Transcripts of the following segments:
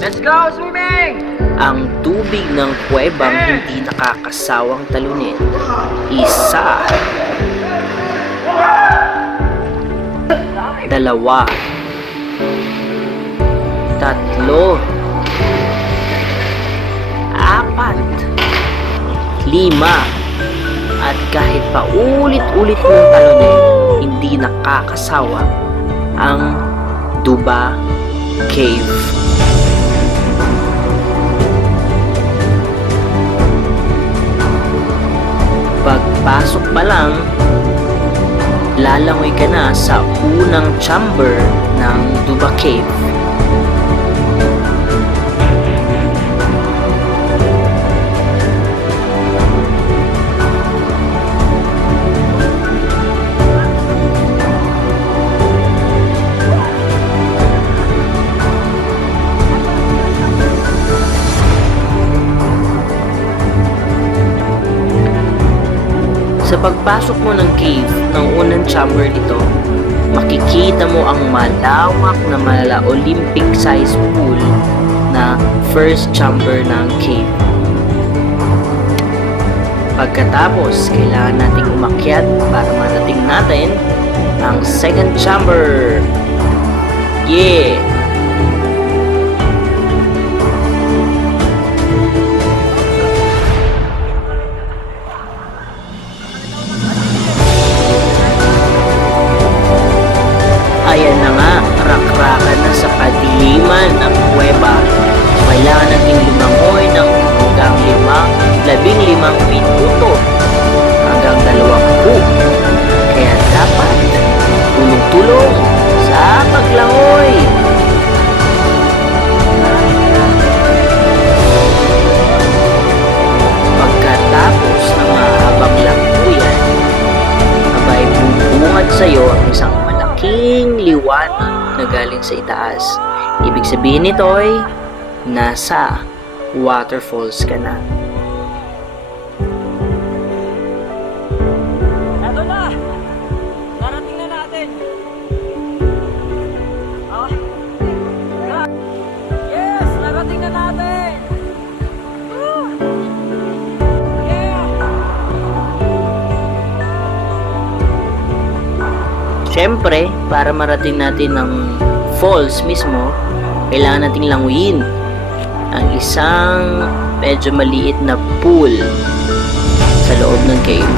Let's go swimming! Ang tubig ng kuwebang hindi nakakasawang talunin. Isa. Dalawa. Tatlo. Apat. Lima. At kahit pa ulit-ulit mong talunin, hindi nakakasawa ang Duba Cave. Pagpasok pa lang, lalangoy ka na sa unang chamber ng Duba Cave. Sa pagpasok mo ng cave ng unang chamber nito, makikita mo ang malawak na Olympic size pool na first chamber ng cave. Pagkatapos, kailangan nating umakyat para marating natin ang second chamber. Yeah! Ayan na nga, rakrakan na sa kadiliman ng kuweba. Kailangan nating lumangoy ng hanggang 15 minuto hanggang 20. Kaya dapat tulong-tulong sa paglangoy. Pagkatapos ng mahabang lampuyan, abay bubungad sa'yo ang isang malaking liwanag na galing sa itaas. Ibig sabihin nito ay nasa waterfalls ka na. Eto na! Narating na natin! Yes! Narating na natin! Yeah! Siyempre, para marating natin ng falls mismo, kailangan nating languyin ang isang medyo maliit na pool sa loob ng cave.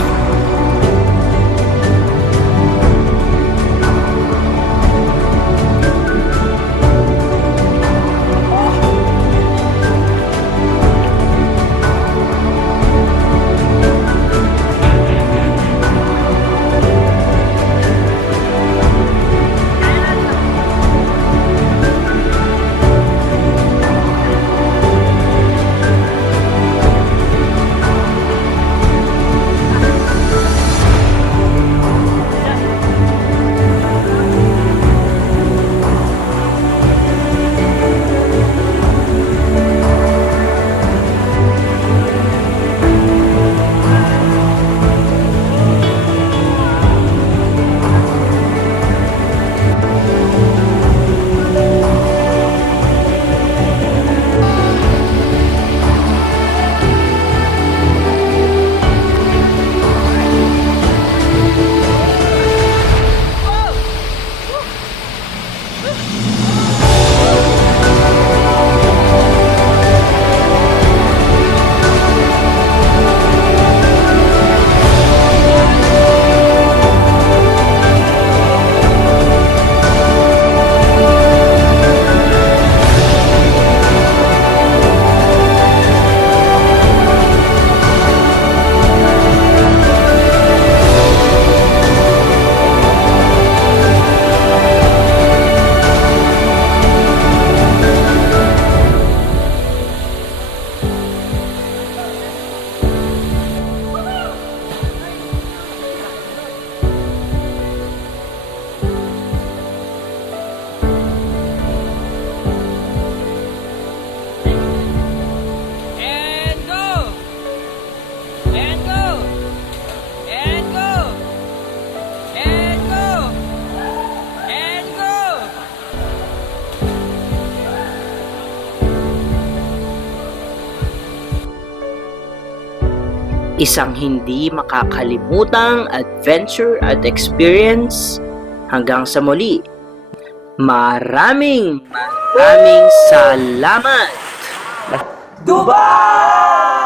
Isang hindi makakalimutang adventure at experience. Hanggang sa muli, maraming salamat! Dubai!